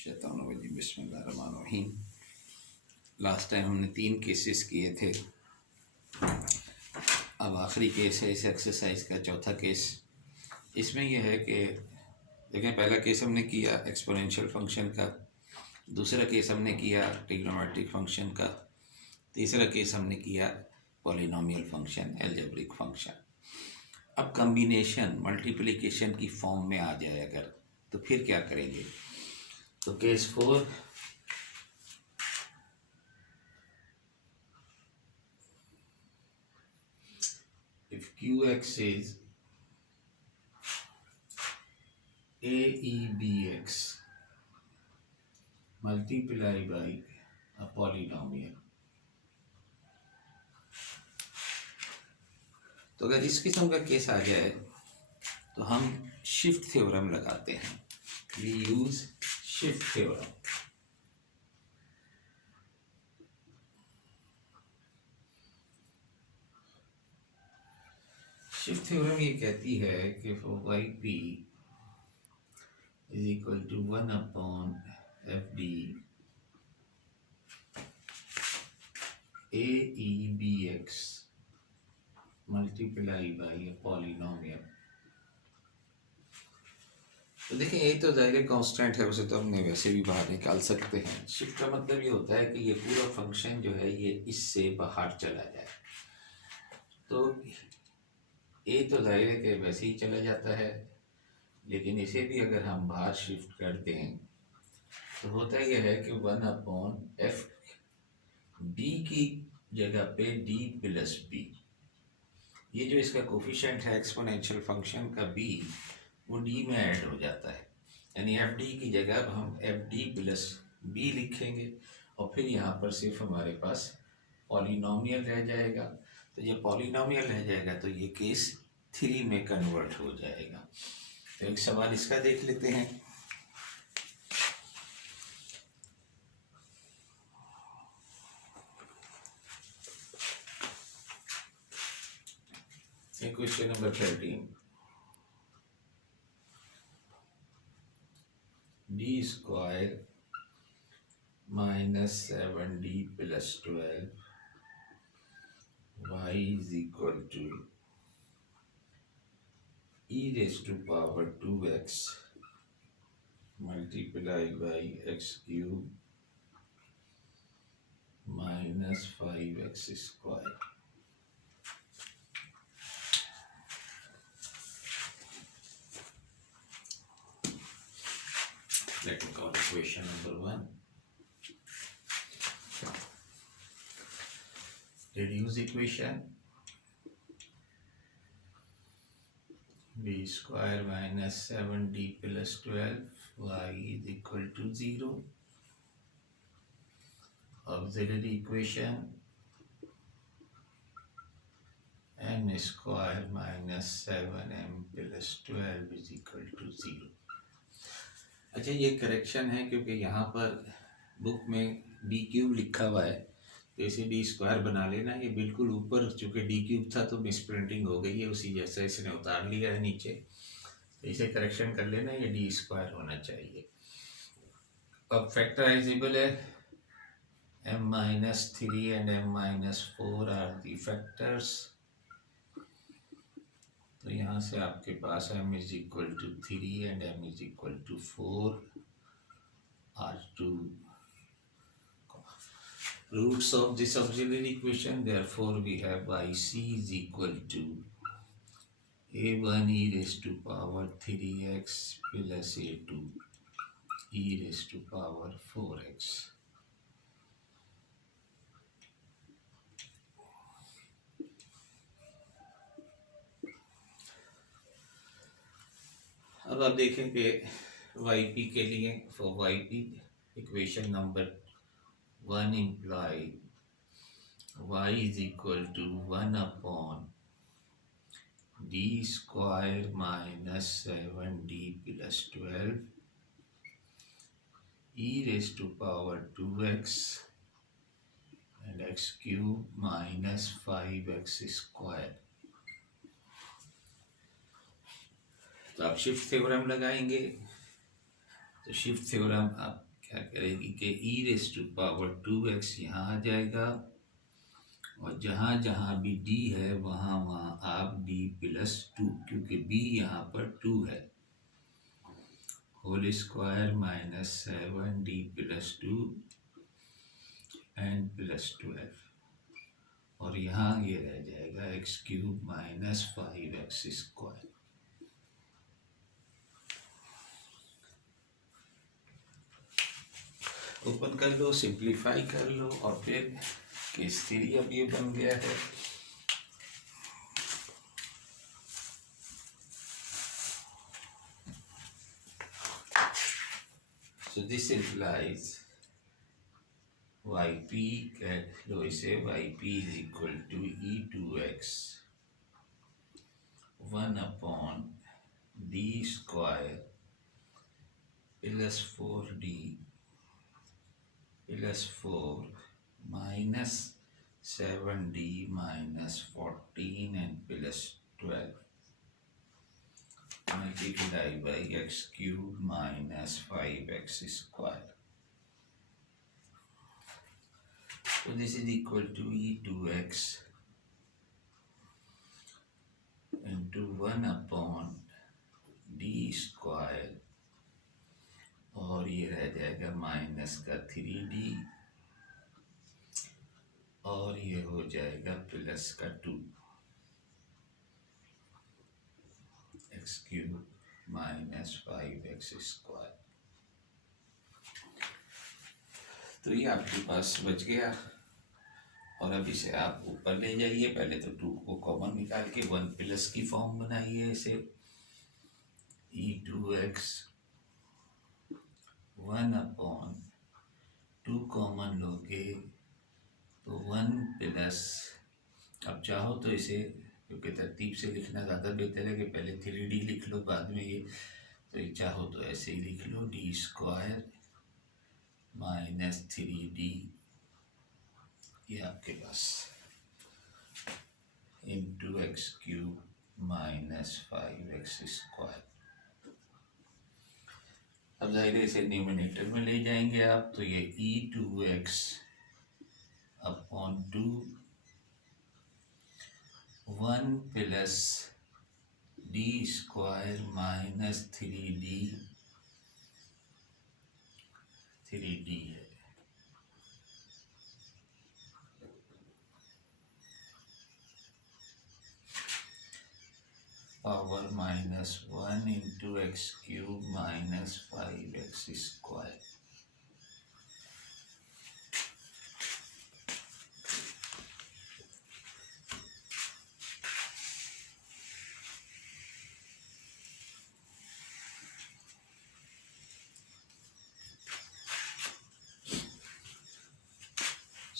शैतानुर्रजीम बिस्मिल्लाहिर्रहमानिर्रहीम। Last time हमने 3 cases किए थे, अब आखिरी केस है इस एक्सरसाइज का, चौथा केस। इसमें यह है कि देखें, पहला केस हमने किया एक्सपोनेंशियल फंक्शन का, दूसरा केस हमने किया ट्रिग्नोमेट्रिक फंक्शन का, तीसरा केस हमने किया पॉलिनोमियल फंक्शन, अलजेब्रिक फंक्शन। अब कम्बिनेशन मल्टीप्लिकेशन की फॉर्म में आ जाए अगर, तो फिर क्या करेंगे? तो case 4, if qx is aebx multiply by a polynomial, तो अगर इस किस्म का केस आ जाए तो हम शिफ्ट थ्योरम लगाते हैं। We use shift theorem. Shift theorem ये कहती है कि for Y P is equal to 1 upon F D A E B X multiply by a polynomial. तो देखिए, ये तो ज़ाहिर कांस्टेंट है, उसे तो हमने वैसे भी बाहर निकाल सकते हैं। शिफ्ट का मतलब ये होता है कि ये पूरा फंक्शन जो है ये इससे बाहर चला जाए। तो ये तो ज़ाहिर है कि वैसे ही चला जाता है, लेकिन इसे भी अगर हम बाहर शिफ्ट करते हैं तो होता यह है कि 1 अपॉन एफ डी की जगह पे डी प्लस बी, ये जो इसका कोफिशिएंट है एक्सपोनेंशियल फंक्शन का बी, वो डी में ऐड हो जाता है। यानी एफ डी की जगह अब हम एफ डी प्लस बी लिखेंगे और फिर यहाँ पर सिर्फ हमारे पास पॉलिनोमियल रह जाएगा। तो ये पॉलिनोमियल रह जाएगा तो ये केस 3 में कन्वर्ट हो जाएगा। तो एक सवाल इसका देख लेते हैं। Question number 13, D square minus 7d plus 12 y is equal to e raise to power 2x multiply by X cube minus 5x square. Let me call equation number 1. Reduce equation. B square minus 7d plus 12 y is equal to 0. Auxiliary equation m square minus 7m plus 12 is equal to 0. अच्छा, ये correction है क्योंकि यहाँ पर book में D cube लिखा हुआ है, तो इसे डी स्क्वायर बना लेना। ये बिल्कुल ऊपर चूँकि डी क्यूब था तो मिस प्रिंटिंग हो गई है, उसी जैसा इसने उतार लिया है नीचे, तो इसे करेक्शन कर लेना, ये डी स्क्वायर होना चाहिए। अब फैक्टराइजेबल है, m-3 and m-4 are the factors. तो यहाँ से आपके पास m is equal to 3 and m is equal to 4 are 2 roots of this auxiliary equation. Therefore we have yc is equal to a1 e raised to power 3x plus a2 e raised to power 4x. अब आप देखें कि yp के लिए for yp equation number 1 imply y is equal to 1 upon d square minus 7d plus 12 e raised to power 2x and x cube minus 5x square. तो आप shift theorem लगाएंगे, तो शिफ्ट थ्योरम आप क्या करेगी कि e⁻²x यहाँ आ जाएगा, और जहाँ जहाँ भी d है वहाँ वहाँ आप d+2, क्योंकि b यहाँ पर 2 है, होल स्क्वायर -7d+2 एंड +12, और यहाँ ये रह जाएगा x³ -5x²। ओपन कर लो, सिंप्लीफाई कर लो, और फिर केस 3 अब ये बन गया है। So this implies yp, लो इसे, yp is equal to e2x 1/d² +4d +4 -7d -14 and +12 multiplied by x³ -5x². So this is equal to e2x into 1/d², और ये रह जाएगा माइनस का 3d, और ये हो जाएगा प्लस का 2 x³ -5x²। तो ये आपके पास बच गया, और अब इसे आप ऊपर ले जाइए। पहले तो 2 को कॉमन निकाल के 1+ की फॉर्म बनाइए इसे, e2x 1/2 कॉमन लोगे तो 1+, अब चाहो तो इसे, क्योंकि तरतीब से लिखना ज़्यादा बेहतर है कि पहले 3d लिख लो बाद में ये, तो ये चाहो तो ऐसे ही लिख लो, d² -3d, ये आपके पास इंटू x³ -5x²। अब जाहिर है इसे न्यूमरेटर में ले जाएंगे आप, तो ये e2x अपॉन 2 1+ d² -3d है, power -1 into x³ -5x²।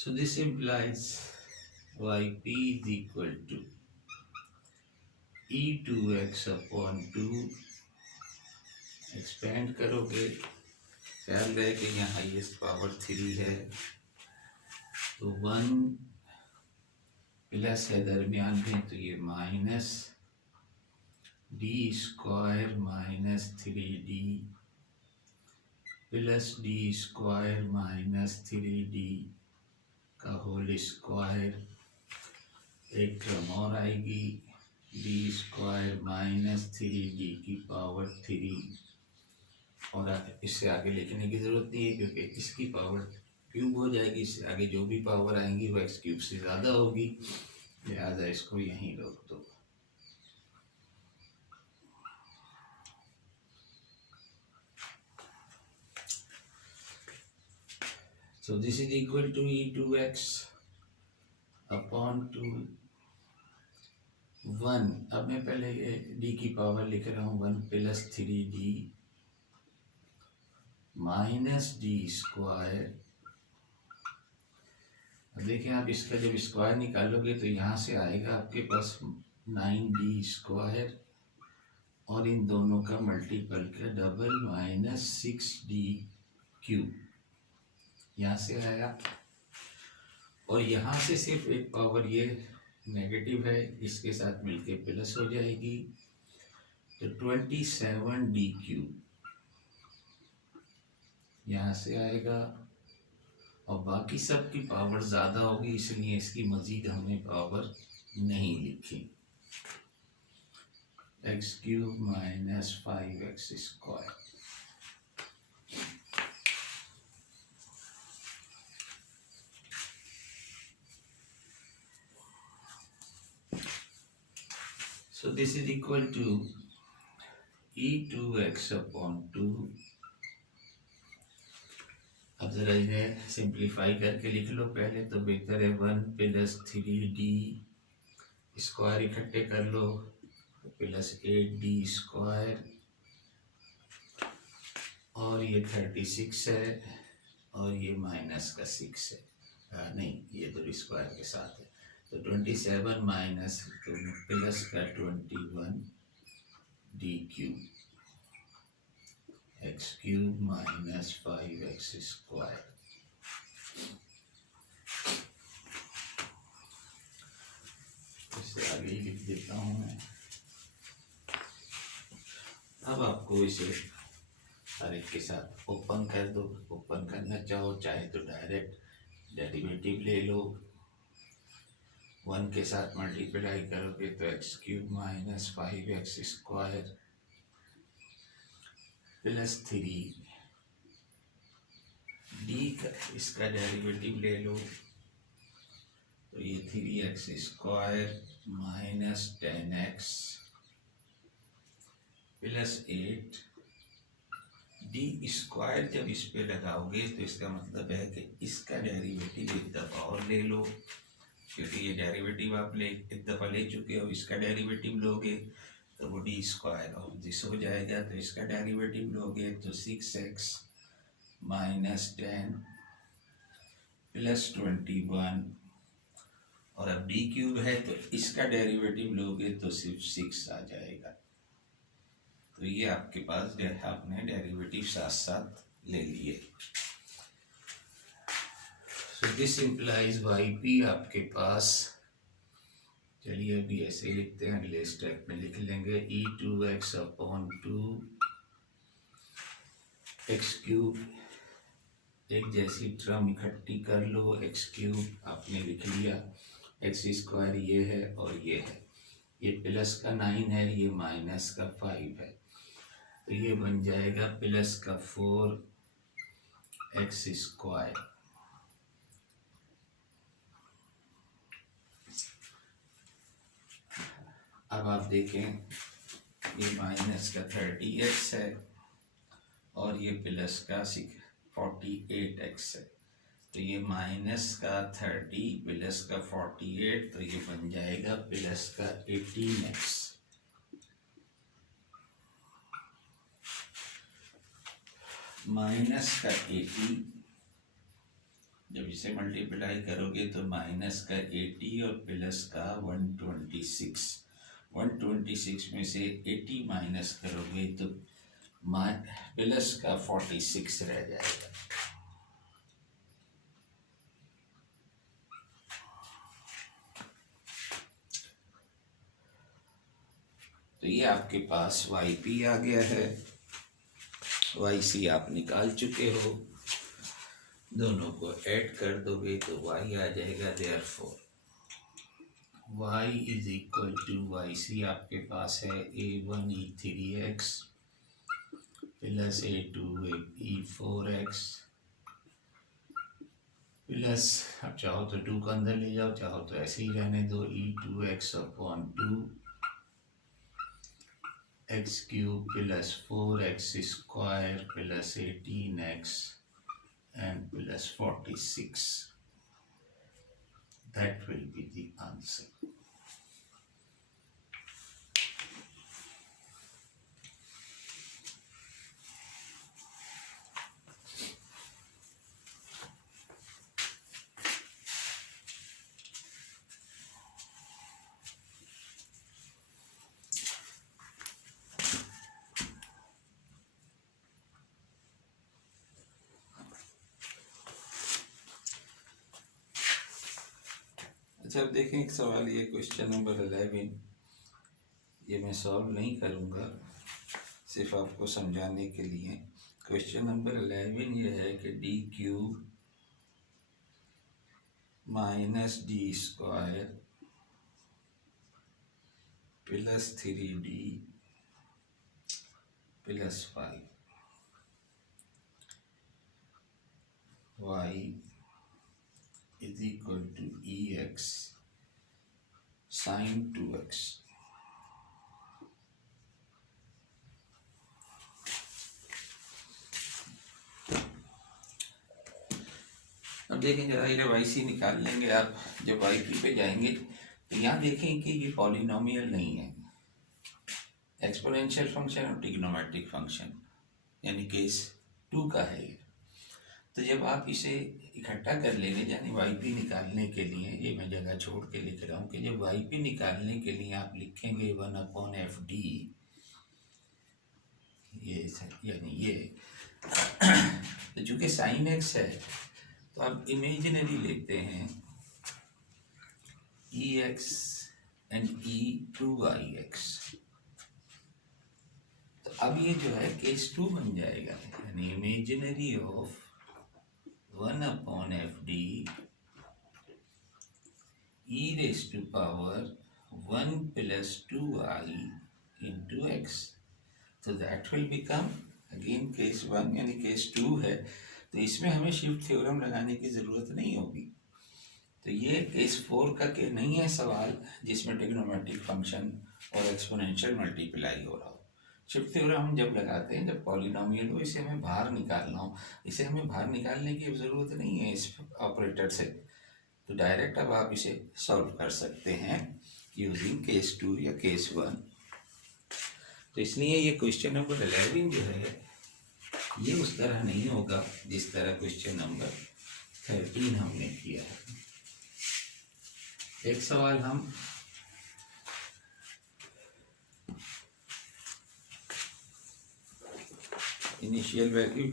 So this implies yp is equal to e2x upon 2, expand करोगे, ख्याल रहे कि यहाँ हाईएस्ट पावर 3 है, तो 1 प्लस है दरमियान में, तो ये minus d² -3d plus d² -3d का होल स्क्वायर, एक टर्म और आएगी d² -3d की पावर 3, और इससे आगे लिखने की ज़रूरत नहीं है क्योंकि इसकी पावर क्यूब हो जाएगी, इससे आगे जो भी पावर आएंगी वो x³ से ज़्यादा होगी, लिहाजा इसको यहीं रोक दो। So this is equal to e2x upon 2 1, अब मैं पहले ये d की पावर लिख रहा हूँ, 1 + 3d -d²। अब देखिए आप इसका जब स्क्वायर निकालोगे तो यहाँ से आएगा आपके पास 9d², और इन दोनों का मल्टीपल का डबल -6d³ यहाँ से आया, और यहाँ से सिर्फ एक पावर ये नेगेटिव है, इसके साथ मिलके प्लस हो जाएगी, तो 27d³ यहाँ से आएगा और बाकी सब की पावर ज़्यादा होगी, इसलिए इसकी मज़ीद हमने पावर नहीं लिखी। X cube minus 5x square. So this is equal to e2x upon 2। अब ज़रा इन्हें सिंप्लीफाई करके लिख लो पहले तो बेहतर है। 1 प्लस 3d स्क्वायर इकट्ठे कर लो तो प्लस 8d स्क्वायर, और ये 36 है और ये माइनस का 6 है। नहीं, ये तो स्क्वायर के साथ है तो 27 माइनस प्लस का 21 D cube x cube minus 5x square. इससे आगे ही लिख देता हूँ मैं। अब आपको इसे हर एक के साथ ओपन कर दो। ओपन करना चाहो चाहे तो डायरेक्ट डेरिवेटिव ले लो। 1 के साथ मल्टीप्लाई करोगे तो x cube minus 5x square plus 3 D का इसका डेरिवेटिव ले लो तो ये 3x square minus 10x plus 8 D square. जब इस पे लगाओगे तो इसका मतलब है कि इसका डेरिवेटिव एक दफ़ा और ले लो, क्योंकि ये डेरिवेटिव आप एक दफ़ा ले चुके हो। इसका डेरिवेटिव लोगे तो वो डी स्क्वायर ऑफ दिस हो जाएगा, तो इसका डेरिवेटिव लोगे तो 6x माइनस 10 प्लस 21, और अब डी क्यूब है तो इसका डेरिवेटिव लोगे तो सिर्फ 6 आ जाएगा। तो ये आपके पास आपने डेरिवेटिव साथ साथ ले लिए। So this implies Y P आपके पास। चलिए अभी ऐसे लिखते हैं, अगले स्टेप में लिख लेंगे e2x अपॉन 2 एक्स क्यूब। एक जैसी टर्म इकट्ठी कर लो, एक्स क्यूब आपने लिख लिया, एक्स स्क्वायर ये है और ये है, ये प्लस का 9 है, ये माइनस का 5 है, तो ये बन जाएगा प्लस का 4x स्क्वायर। अब आप देखें ये माइनस का 30x है और ये प्लस का 48x है, तो ये माइनस का 30 प्लस का 48, तो ये बन जाएगा प्लस का 18x। माइनस का 80 जब इसे मल्टीप्लाई करोगे तो माइनस का 80 और प्लस का 126। 126 में से 80 माइनस करोगे तो प्लस का 46 रह जाएगा। तो ये आपके पास वाई पी आ गया है। वाई सी आप निकाल चुके हो, दोनों को ऐड कर दोगे तो y आ जाएगा। Therefore y is equal to Y C आपके पास है a1 e3x plus a2 e4x plus, अब चाहो तो 2 का अंदर ले जाओ, चाहो तो ऐसे ही रहने दो, e2x upon 2 x cube plus 4x square plus 18x and plus 46. That will be the answer. अच्छा, अब देखें एक सवाल, ये क्वेश्चन नंबर 11, ये मैं सॉल्व नहीं करूँगा, सिर्फ आपको समझाने के लिए। क्वेश्चन नंबर 11 ये है कि D cube minus D square plus 3d plus 5 y is equal to EX sine 2x। अब देखें जरा ये वाई सी निकाल लेंगे आप। जब वाई पी पे जाएंगे तो यहाँ देखें कि ये पॉलिनोमियल नहीं है, एक्सपोनेंशियल फंक्शन और ट्रिग्नोमेट्रिक फंक्शन, यानी केस 2 का है ये। तो जब आप इसे इकट्ठा कर लेंगे, यानी वाई पी निकालने के लिए, ये मैं जगह छोड़ के लिख रहा हूँ कि जब वाई पी निकालने के लिए आप लिखेंगे 1/FD, ये यानी ये तो चूँकि साइन एक्स है तो आप इमेजिनरी लेते हैं EX एंड E2YX। तो अब ये जो है केस 2 बन जाएगा, यानी imaginary of 1/FD e raised to power 1 plus 2i into x। तो that will become again case 1, यानी केस 2 है। तो इसमें हमें शिफ्ट थ्योरम लगाने की ज़रूरत नहीं होगी। तो ये केस 4 का के नहीं है सवाल जिसमें ट्रिग्नोमेट्रिक फंक्शन और एक्सपोनेंशियल मल्टीप्लाई हो रहा हो। शिफ्ट थ्योरम हम जब लगाते हैं जब पॉलिनोमियल हो, इसे हमें बाहर निकालना हो, इसे हमें बाहर निकालने की ज़रूरत नहीं है इस ऑपरेटर से। तो डायरेक्ट अब आप इसे सॉल्व कर सकते हैं यूजिंग केस 2 या केस 1। तो इसलिए ये क्वेश्चन नंबर 11 जो है ये उस तरह नहीं होगा जिस तरह क्वेश्चन नंबर 13 हमने किया है। एक सवाल हम initial value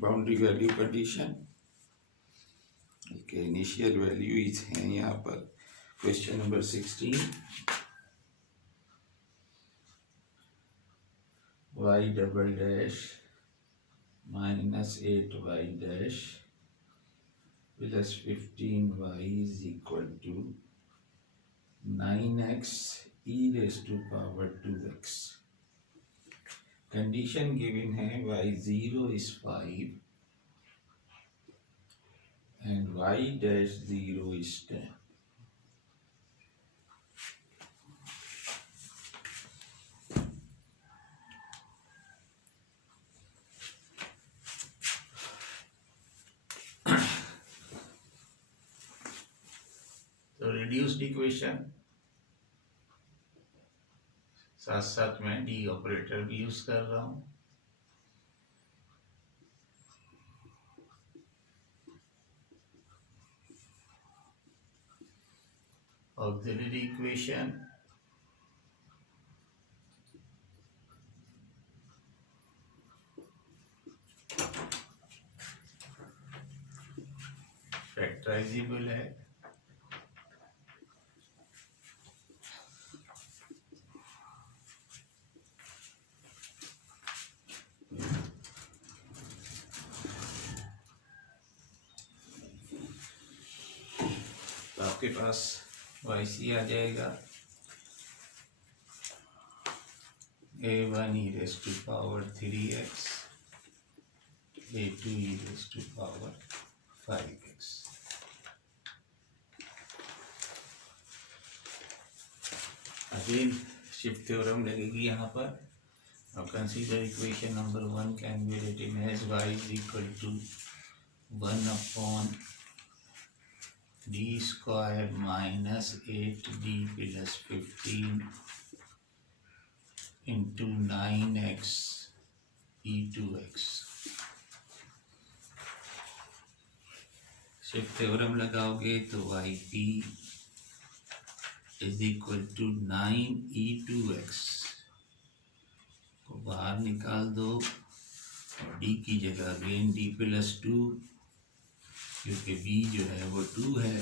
boundary value condition के इनिशियल वैल्यूज हैं यहाँ पर। Question number 16, y double dash minus 8y dash plus 15y is equal to 9x e raise to power 2x। Condition given है y0 is 5 and y dash 0 is 10। तो reduced equation साथ साथ मैं D operator भी use कर रहा हूं। Auxiliary equation factorisable है। तो आपके पास YC आ जाएगा A1 e raised to power 3x A2 e raised to power 5x। Again shift theorem लगेगी यहाँ पर। Now consider equation number 1 can be written as y is equal to 1 upon d square minus 8d plus 15 into 9x e2x। Shift theorem लगाओगे तो yp is equal to 9e2x को बाहर निकाल दो और d की जगह अगेन d प्लस 2, क्योंकि b जो है वो 2 है।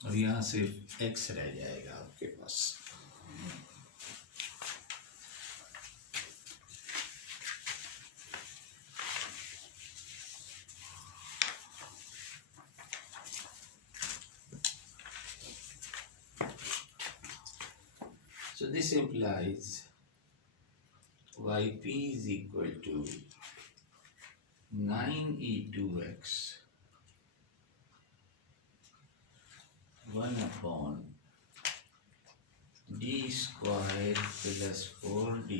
और यहाँ सिर्फ x रह जाएगा आपके पास। this implies yp is equal to 9e2x 1 upon d square plus 4d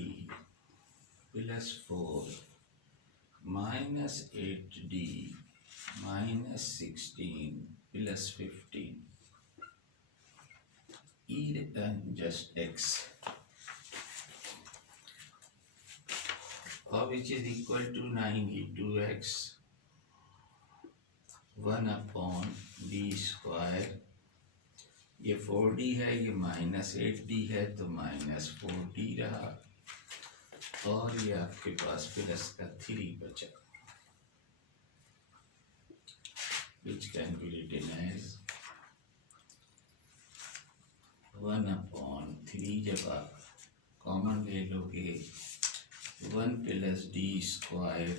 plus 4 minus 8d minus 16 plus 15 e and just x, which is equal to 9e2x 1 upon d square, ये 4d है, ये minus 8d है, तो minus 4d रहा, और ये आपके पास plus का 3 बचा, which can be written as 1 upon 3, जब आप कॉमन ले लोगे 1 plus D square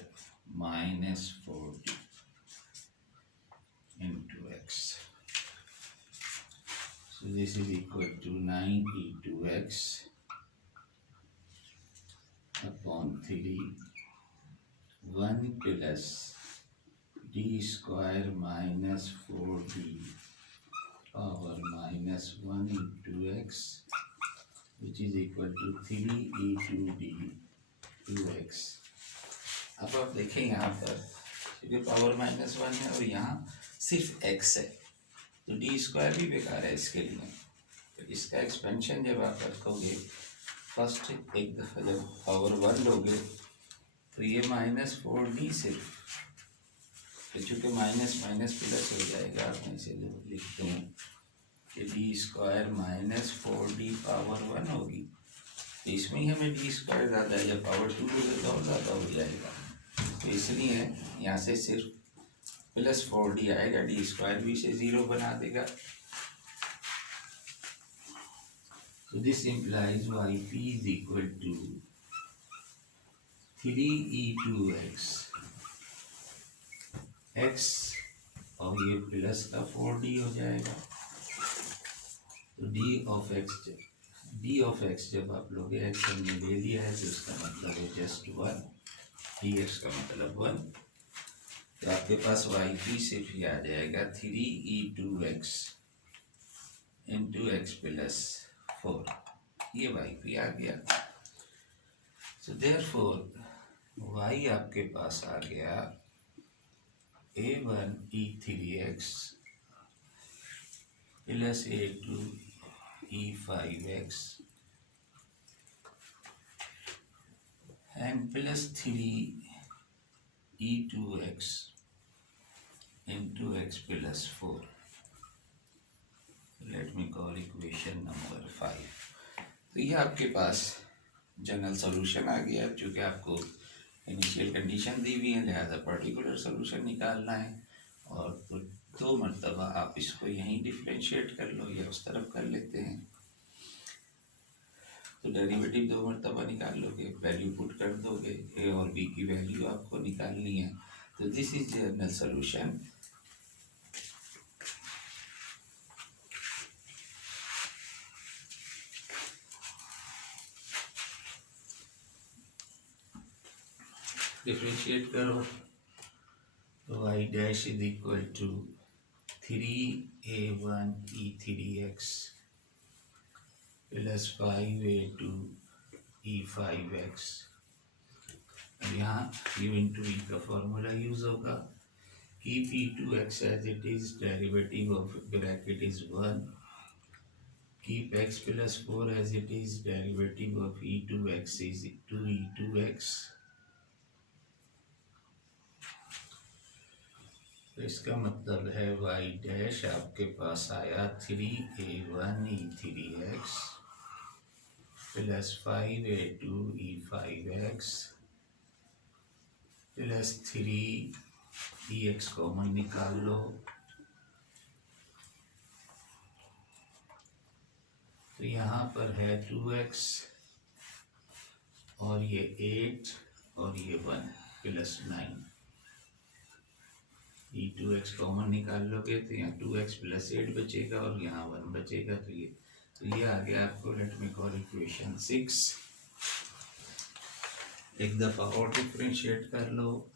minus 4d into x. So this is equal to 9e2x upon 3 1 plus d square minus 4d power minus 1 into x, which is equal to 3e2d 2x. अब आप देखें यहाँ पर क्योंकि पावर माइनस 1 है और यहाँ सिर्फ x है, तो डी स्क्वायर भी बेकार है इसके लिए। तो इसका एक्सपेंशन जब आप रखोगे फर्स्ट एक दफ़ा जब पावर 1 लोगे तो ये माइनस 4d सिर्फ, तो चूँकि माइनस माइनस प्लस हो जाएगा, मैं इसे लिखता हूँ कि D square minus 4d power 1 होगी, तो इसमें ही हमें डी स्क्वायर ज़्यादा है, जब पावर 2 लोगे तो और ज़्यादा हो जाएगा, तो इसलिए यहाँ से सिर्फ प्लस 4d आएगा, डी स्क्वायर भी से 0 बना देगा। So this implies yp is equal to 3e2x x और ये प्लस का 4d हो जाएगा, तो d ऑफ x जब आप लोग x हमने ले लिया है तो इसका मतलब है जस्ट 1, dx का मतलब 1, तो आपके पास yp सिर्फ ही आ जाएगा 3e2x इंटू एक्स प्लस 4, ये yp आ गया। सो देयरफॉर y आपके पास आ गया a1e3x plus a2e5x and plus 3e2x into x plus 4. Let me call equation number 5. तो ये आपके पास जनरल सॉल्यूशन आ गया, चूँकि आपको इनिशियल कंडीशन दी हुई है लिहाजा पर्टिकुलर सॉल्यूशन निकालना है, और तो 2 मरतबा आप इसको यहीं डिफ्रेंशिएट कर लो या उस तरफ कर लेते हैं, तो डेरिवेटिव 2 मरतबा निकाल लोगे, वैल्यू पुट कर दोगे, ए और बी की वैल्यू आपको निकालनी है, तो this is general solution. Differentiate करो तो y dash is equal to 3a1e3x plus 5a2e5x, यहाँ u इंटू ई का फॉर्मूला यूज होगा, keep e2x as it is, derivative of bracket is 1, keep x plus 4 as it is, derivative of e2x is 2e2x। तो इसका मतलब है y dash आपके पास आया 3a1e3x plus 5a2e5x plus 3 common निकाल लो, तो यहाँ पर है 2x और ये 8 और ये 1 प्लस 9, e2x कॉमन निकाल लोगे तो यहाँ 2x प्लस 8 बचेगा और यहाँ 1 बचेगा, तो ये तो ये आ गया आपको, लेट मी कॉल इक्वेशन 6। एक दफ़ा और डिफ्रेंशिएट कर लो,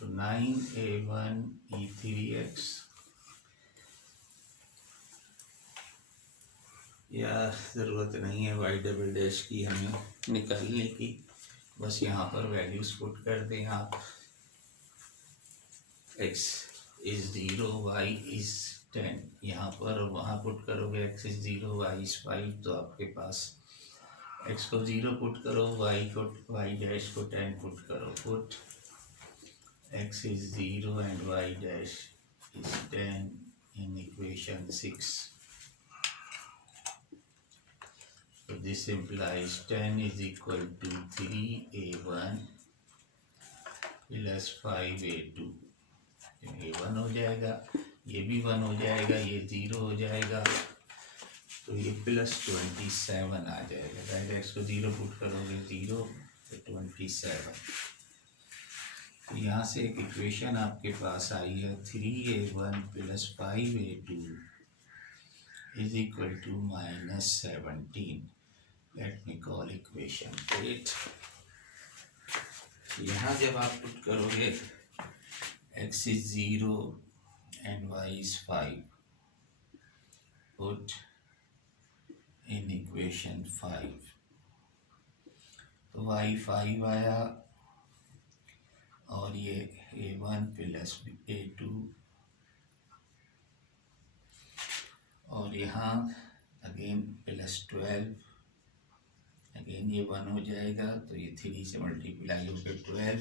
तो 9a1e3x, या ज़रूरत नहीं है y डबल डैश की हमें निकालने की, बस यहाँ पर वैल्यूज पुट कर दें आप। x इज़ 0, y इज़ 10, यहाँ पर वहाँ पुट करोगे x इज़ 0, y इज़ 5, तो आपके पास x को 0 पुट करो, y डैश को 10 पुट करो, put x is 0 and y dash is 10 in equation 6. So this implies 10 is equal to 3a1 plus 5a2. ये 1 हो जाएगा, ये भी 1 हो जाएगा, ये 0 हो जाएगा, तो ये प्लस 27 आ जाएगा। राइट, x को 0 पुट करोगे 0 तो 27। तो यहाँ से एक इक्वेशन आपके पास आई है, 3a1 plus 5a2 is equal to -17। Let me call equation 8। यहाँ जब आप पुट करोगे x is 0 and y is 5, put in equation 5, तो y 5 आया, और ये a1 प्लस a2, और यहाँ अगेन प्लस 12, अगेन ये 1 हो जाएगा, तो ये 3 से मल्टीप्लाई होकर 12,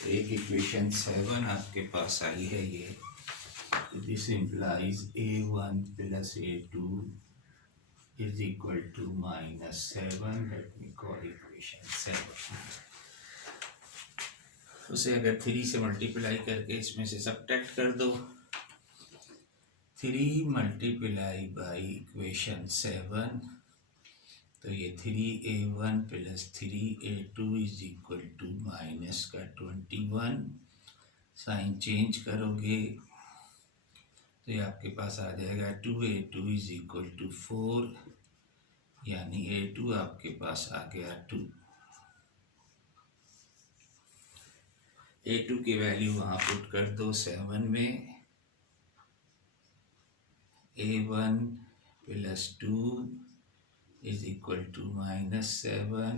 तो एक इक्वेशन 7 आपके पास आई है ये। This implies a1 plus a2 is equal to -7। Let me call equation 7। उसे अगर 3 से मल्टीप्लाई करके इसमें से सब्ट्रैक्ट कर दो, 3 मल्टीप्लाई बाई इक्वेशन 7, तो ये 3a1 plus 3a2 is equal to -21। Sign change करोगे तो ये आपके पास आ जाएगा 2a2 इज इक्वल टू 4, यानी a2 आपके पास आ गया 2। a2 की वैल्यू वहाँ पुट कर दो 7 में, a1 plus 2 is equal to -7,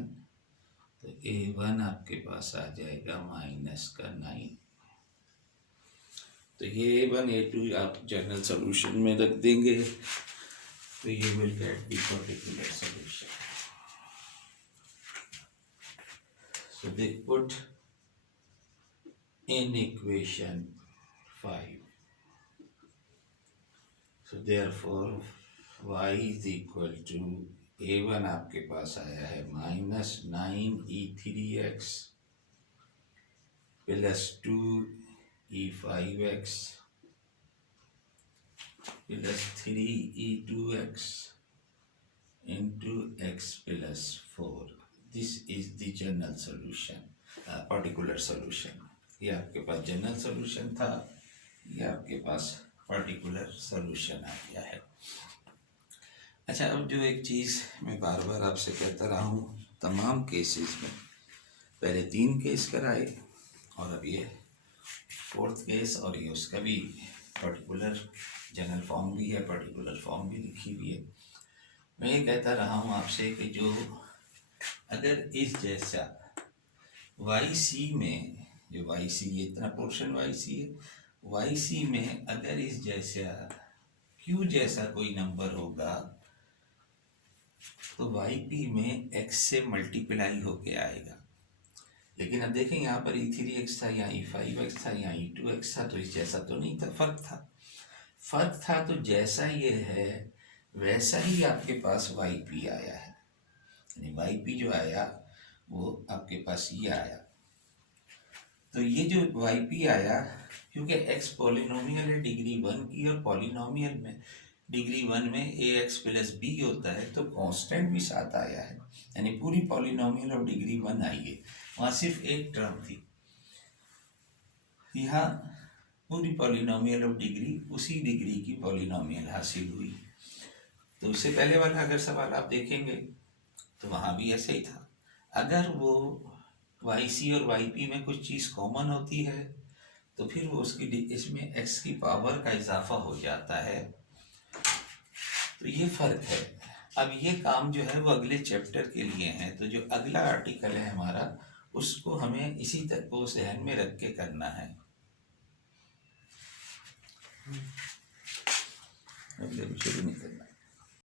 तो a1 आपके पास आ जाएगा -9। तो ये a1 a2 आप जनरल सॉल्यूशन में रख देंगे, तो ये will get the particular solution. So they put in equation 5. So therefore y is equal to a1 आपके पास आया है -9e3x plus 2e5x plus 3e2x into x plus 4. This is the general solution, particular solution. ये आपके पास general solution था, ये आपके पास particular solution आ गया है। अच्छा, अब जो एक चीज़ मैं बार बार आपसे कहता रहा हूँ, तमाम केसेस में पहले 3 केस कराए और अब ये 4th केस, और ये उसका भी पर्टिकुलर जनरल फॉर्म भी है, पर्टिकुलर फॉर्म भी लिखी हुई है। मैं ये कहता रहा हूँ आपसे कि जो अगर इस जैसा YC में, जो YC ये इतना पोर्शन YC है, YC में अगर इस जैसा Q जैसा कोई नंबर होगा, तो YP में X से मल्टीप्लाई होके आएगा। लेकिन अब देखें, यहाँ पर E3X था, यहाँ E5X था, यहाँ E2X था, तो इस जैसा तो नहीं था, फर्क था। तो जैसा ये है वैसा ही आपके पास YP आया है, यानी YP जो आया वो आपके पास ये आया। तो ये जो YP आया, क्योंकि x पॉलिनोमियल है डिग्री 1 की, और पॉलिनोमियल में डिग्री 1 में ax प्लस b होता है, तो कांस्टेंट भी साथ आया है, यानी पूरी पॉलिनोमियल और डिग्री 1 आई है। वहाँ सिर्फ एक टर्म थी, यहाँ पूरी पॉलिनोमियल ऑफ डिग्री उसी डिग्री की पॉलिनोमियल हासिल हुई। तो उससे पहले वाला अगर सवाल आप देखेंगे तो वहाँ भी ऐसे ही था। अगर वो वाई सी और वाई पी में कुछ चीज़ कॉमन होती है तो फिर वो उसकी इसमें एक्स की पावर का इजाफा हो जाता है। तो ये फ़र्क है। अब ये काम जो है वो अगले चैप्टर के लिए है, तो जो अगला आर्टिकल है हमारा उसको हमें इसी तरह को ध्यान में रख के करना है। अगले शुरू नहीं करना।